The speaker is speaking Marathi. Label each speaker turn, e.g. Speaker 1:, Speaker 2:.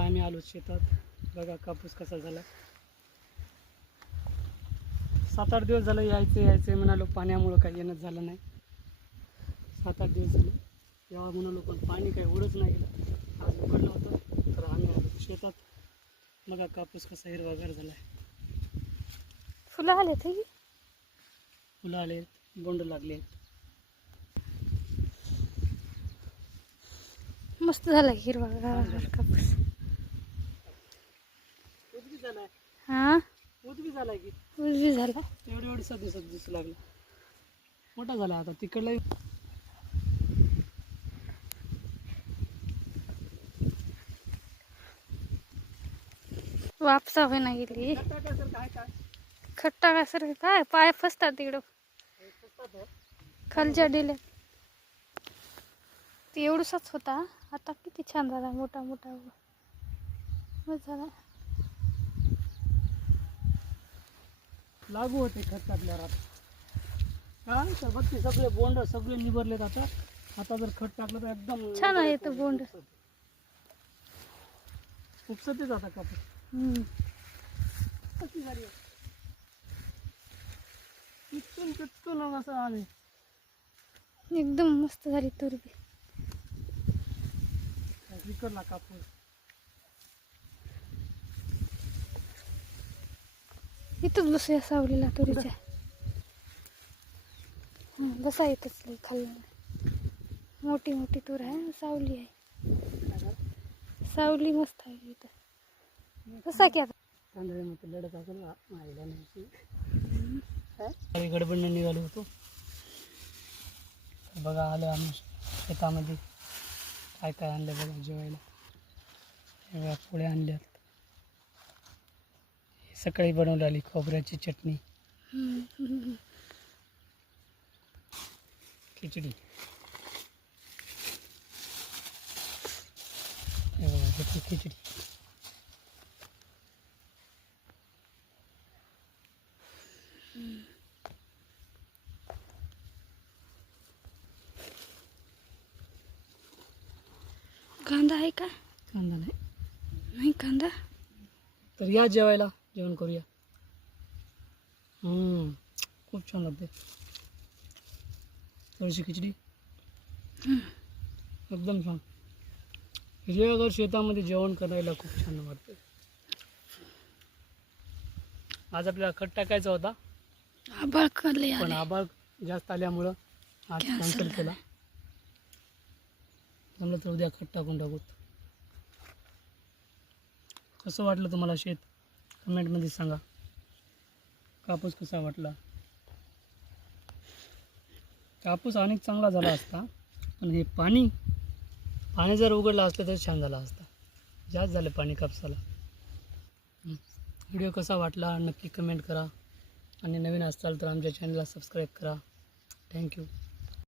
Speaker 1: आता आम्ही आलो शेतात. बघा कापूस कसा झाला. सात आठ दिवस झालं यायचं यायचं म्हणालो पाण्यामुळं काही येणंच झालं नाही. सात आठ दिवस झाले. यावं म्हणालो पण पाणी काही उडच नाही गेलं. आज उघडलं होतं तर आम्ही आलो शेतात. बघा कापूस कसा हिरवागार झाला आहे
Speaker 2: फुलं आले ते
Speaker 1: फुलं आले बोंड लागले
Speaker 2: मस्त झाला हिरवा गार कापूस.
Speaker 1: झालाय की?
Speaker 2: उजवी झाला.
Speaker 1: एवढी एवढी सध्या सध्या दिसू लागला. मोठा झाला आता तिकडला
Speaker 2: वापसा होय ना गेली. खट्टा काय सर काय पाय फसतात तिकडं. खालच्या डिले ते एवढूसाच होता. आता किती छान झाला मोठा मोठा. झाला.
Speaker 1: लागू होते खत टाकल्यावर आता हा तर बघ ते सगळे बोंड सगळे निभरलेत आता आता जर खत टाकलं तर एकदम
Speaker 2: छान आहे तो बोंड.
Speaker 1: उपसतेच आता कापूस.
Speaker 2: हम्म.
Speaker 1: कशी झाली? तिथून असं आले.
Speaker 2: एकदम मस्त झाली तुरबी
Speaker 1: विकरला कापूस.
Speaker 2: इथंच बसूया सावलीला तुरीच्या. हं, बसा इथंच लई खाल्लं मोठी मोठी तूर आहे सावली आहे. सावली मस्त आहे इथं. बसा की आता.
Speaker 1: तांदळे मग लढत असेल ना मायला नाही गडबडनं निघालो होतो. बघा आलो आम्ही शेतामध्ये. काय काय आणलं बघा जेवायला. पोळ्या आणल्यात. सकाळी बनवली आली खोबऱ्याची चटणी. खिचडी. खिचडी.
Speaker 2: कांदा आहे का?
Speaker 1: कांदा नाही.
Speaker 2: नाही कांदा?
Speaker 1: तर या जेवायला. जेवण करूया. हम्म, खूप छान लागते थोडीशी खिचडी. एकदम छान. हिरव्यागार शेतामध्ये जेवण करायला खूप छान वाटते आज आपल्याला खट टाकायचा होता.
Speaker 2: करले
Speaker 1: पण आभाळ जास्त आल्यामुळं आज कॅन्सल. केला. म्हणलं तर उद्या खट टाकून टाकूत. कसं वाटलं तुम्हाला शेत? कमेंटमध्ये सांगा. कापूस कसा वाटला? कापूस अनेक चांगला झाला असता पण हे पाणी पाणी जर उघडलं असलं तर छान झाला असता. जास्त झालं पाणी कापसाला. व्हिडिओ कसा वाटला नक्की कमेंट करा. आणि नवीन असाल तर आमच्या चॅनलला सबस्क्राईब करा. थँक्यू